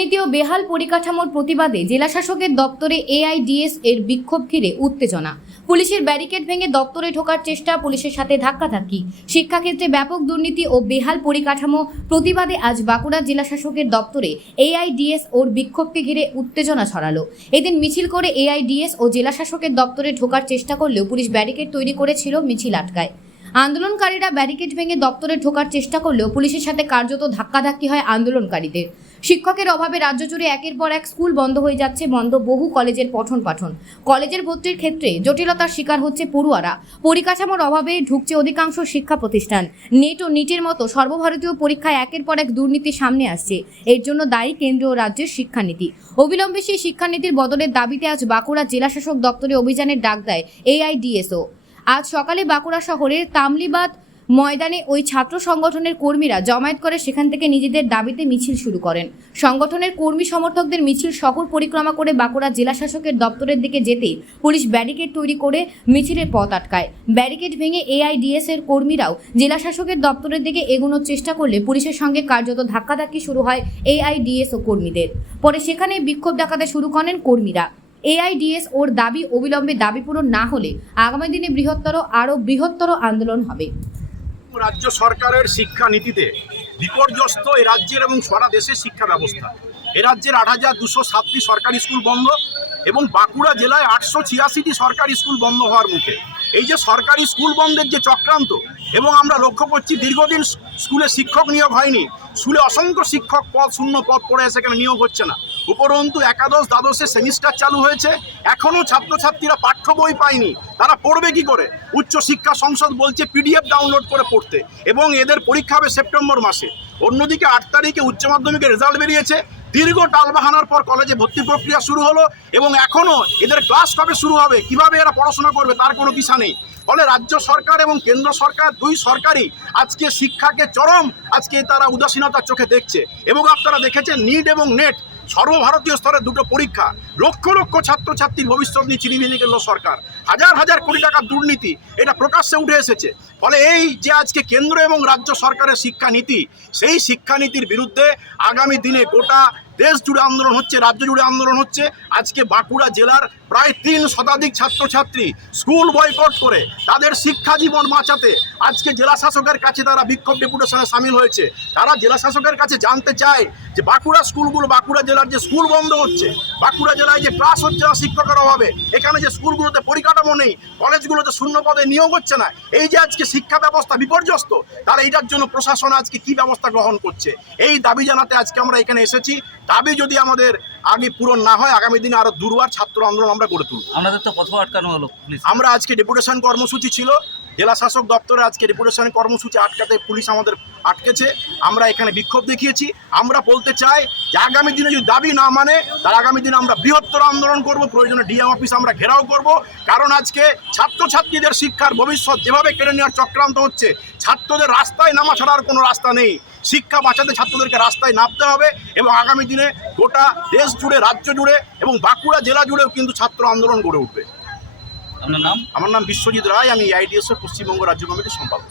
দুর্নীতি ও বেহাল পরিকাঠামোর প্রতিবাদে জেলাশাসকের দপ্তরে এআইডিএস এর বিক্ষোভ ঘিরে উত্তেজনা। পুলিশের ব্যারিকেড ভেঙে দপ্তরে ঢোকার চেষ্টা, পুলিশের সাথে ধাক্কাধাক্কি। শিক্ষাক্ষেত্রে ব্যাপক দুর্নীতি ও বেহাল পরিকাঠামো প্রতিবাদে আজ বাঁকুড়া জেলাশাসকের দপ্তরে এআইডিএস ওর বিক্ষোভকে ঘিরে উত্তেজনা ছড়ালো। এদিন মিছিল করে এআইডিএস ও জেলাশাসকের দপ্তরে ঢোকার চেষ্টা করলেও পুলিশ ব্যারিকেড তৈরি করেছিল মিছিল আটকায়। আন্দোলনকারীরা ব্যারিকেড ভেঙে দপ্তরে ঢোকার চেষ্টা করলেও পুলিশের সাথে কার্যত ধাক্কাধাক্কি হয় আন্দোলনকারীদের। শিক্ষকের অভাবে রাজ্য জুড়ে একের পর এক স্কুল বন্ধ হয়ে যাচ্ছে বন্ধ বহু কলেজের পঠন পাঠন। কলেজের ভর্তির ক্ষেত্রে জটিলতার শিকার হচ্ছে পড়ুয়ারা। পরিকাঠামোর অভাবে ঢুকছে অধিকাংশ শিক্ষা প্রতিষ্ঠান। নেট ও নিটের মতো সর্বভারতীয় পরীক্ষায় একের পর এক দুর্নীতি সামনে আসছে। এর জন্য দায়ী কেন্দ্র ও রাজ্যের শিক্ষানীতি। অবিলম্বে সেই শিক্ষানীতির বদলের দাবিতে আজ বাঁকুড়া জেলাশাসক দপ্তরে অভিযানের ডাক দেয় এআইডিএসও। আজ সকালে বাঁকুড়া শহরের তামলিবাদ ময়দানে ওই ছাত্র সংগঠনের কর্মীরা জমায়েত করে সেখান থেকে নিজেদের দাবিতে মিছিল শুরু করেন। সংগঠনের কর্মী সমর্থকদের মিছিল শহর পরিক্রমা করে বাঁকুড়া জেলা শাসকের দপ্তরের দিকে যেতেই পুলিশ ব্যারিকেড তৈরি করে মিছিলের পথ আটকায়। ব্যারিকেড ভেঙে এআইডিএস এর কর্মীরাও জেলা শাসকের দপ্তরের দিকে এগোনোর চেষ্টা করলে পুলিশের সঙ্গে কার্যত ধাক্কাধাক্কি শুরু হয় এআইডিএস ও কর্মীদের। পরে সেখানে বিক্ষোভ দেখাতে শুরু করেন কর্মীরা। এআইডিএস ওর দাবি অবিলম্বে দাবি পূরণ না হলে আগামী দিনে বৃহত্তর, আরও বৃহত্তর আন্দোলন হবে। রাজ্য সরকারের শিক্ষা নীতিতে বিপর্যস্ত এ রাজ্যের এবং সারা দেশের শিক্ষা ব্যবস্থা এ রাজ্যের আট হাজার দুশো সাতটি সরকারি স্কুল বন্ধ এবং বাঁকুড়া জেলায় আটশো ছিয়াশিটি সরকারি স্কুল বন্ধ হওয়ার মুখে। এই যে সরকারি স্কুল বন্ধের যে চক্রান্ত এবং আমরা লক্ষ্য করছি দীর্ঘদিন স্কুলে শিক্ষক নিয়োগ হয়নি, স্কুলে অসংখ্য শিক্ষক পদ, শূন্য পদ পড়ে সেখানে নিয়োগ হচ্ছে না। উপরন্তু একাদশ দ্বাদশে সেমিস্টার চালু হয়েছে। এখনও ছাত্রছাত্রীরা পাঠ্য বই পায়নি। তারা পড়বে কি করে? উচ্চ শিক্ষা সংসদ বলছে পিডিএফ ডাউনলোড করে পড়তে এবং এদের পরীক্ষা হবে সেপ্টেম্বর মাসে। অন্যদিকে আট তারিখে উচ্চ মাধ্যমিকের রেজাল্ট বেরিয়েছে। দীর্ঘ টালবাহানার পর কলেজে ভর্তি প্রক্রিয়া শুরু হলো এবং এখনও এদের ক্লাস কবে শুরু হবে, কীভাবে এরা পড়াশোনা করবে তার কোনো দিশা নেই। ফলে রাজ্য সরকার এবং কেন্দ্র সরকার দুই সরকারই আজকে শিক্ষাকে চরম, আজকে তারা উদাসীনতার চোখে দেখছে। এবং আপনারা দেখেছেন, নিট এবং নেট সর্বভারতীয় স্তরে দুটো পরীক্ষা। লক্ষ লক্ষ ছাত্রছাত্রীর ভবিষ্যৎ নিয়ে চিনিমিনি গেল সরকার। হাজার হাজার কোটি টাকার দুর্নীতি, এটা প্রকাশ্যে উঠে এসেছে। ফলে এই যে আজকে কেন্দ্র এবং রাজ্য সরকারের শিক্ষানীতি, সেই শিক্ষানীতির বিরুদ্ধে আগামী দিনে গোটা দেশ জুড়ে আন্দোলন হচ্ছে, রাজ্য জুড়ে আন্দোলন হচ্ছে। আজকে বাঁকুড়া জেলার প্রায় তিন শতাধিক ছাত্রছাত্রী স্কুল বয়কট করে তাদের শিক্ষা জীবন বাঁচাতে আজকে জেলা শাসকের কাছে তারা বিক্ষোভ ডেপুটেশনে সামিল হয়েছে। তারা জেলা শাসকের কাছে জানতে চায় যে বাঁকুড়া স্কুলগুলো বাঁকুড়া জেলার যে স্কুল বন্ধ হচ্ছে বাঁকুড়া জেলায় যে ক্লাস হচ্ছে না শিক্ষকের অভাবে এখানে যে স্কুলগুলোতে পরিকাঠামো নেই কলেজগুলোতে শূন্য পদে নিয়োগ হচ্ছে না এই যে আজকে শিক্ষা ব্যবস্থা বিপর্যস্ত তারা এইটার জন্য প্রশাসন আজকে কি ব্যবস্থা গ্রহণ করছে? এই দাবি জানাতে আজকে আমরা এখানে এসেছি দাবি যদি আমাদের আগে পূরণ না হয় আগামী দিনে আরও দুর্বার ছাত্র আন্দোলন আমরা গড়ে তুলব। আপনাদের তো প্রথম আটকানো হলো আমরা আজকে ডেপুটেশন কর্মসূচি ছিল জেলা শাসক দপ্তরে আজকে ডেপুটেশন কর্মসূচি আটকাতে পুলিশ আমাদের আটকেছে আমরা এখানে বিক্ষোভ দেখিয়েছি। আমরা বলতে চাই যে আগামী দিনে যদি দাবি না মানে তার আগামী দিনে আমরা বৃহত্তর আন্দোলন করব প্রয়োজনে ডিএম অফিস আমরা ঘেরাও করব। কারণ আজকে ছাত্রছাত্রীদের শিক্ষার ভবিষ্যৎ যেভাবে কেড়ে নেওয়ার চক্রান্ত হচ্ছে ছাত্রদের রাস্তায় নামা ছাড়ার কোনো রাস্তা নেই। শিক্ষা বাঁচাতে ছাত্রদেরকে রাস্তায় নামতে হবে এবং আগামী দিনে গোটা দেশ জুড়ে রাজ্য জুড়ে এবং বাঁকুড়া জেলা জুড়েও কিন্তু ছাত্র আন্দোলন গড়ে উঠবে। আপনার নাম? আমার নাম বিশ্বজিৎ রায় আমি আইডিএস পশ্চিমবঙ্গ রাজ্য কমিটির সম্পাদক।